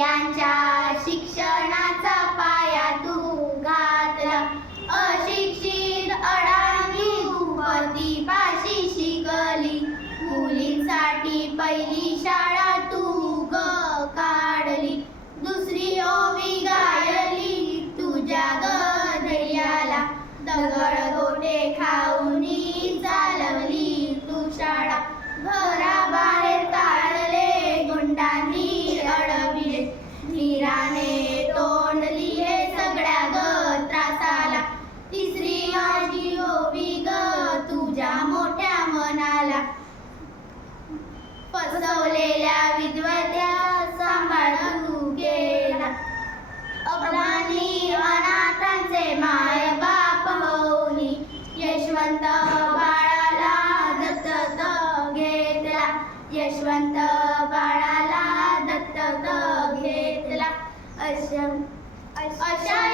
स्त्रियांच्या शिक्षणाचा पाया तू घातला. अशिक्षित अडाणी पतीपाशी शिकली. मुलींसाठी पहिली शाळा तू काढली. दुसरी ओवी गायली तुझ्या धैर्याला. दगड गोटे खाऊनी चालवली तू शाळा. घराबाहेर काढले गुंडांनी अडविले. धीराने तोंडली हे सगळ्या त्रासाला. तिसरी माझी ओवी तुझ्या मोठ्या मनाला. फसवलेल्या विधवत्या सांभाळून गेला. अफगाणी अनाथांचे माय बाप होऊनी यशवंत बाळाला दत्तक घेतला. यशवंत बाळाला दत्तक घेतला. अशा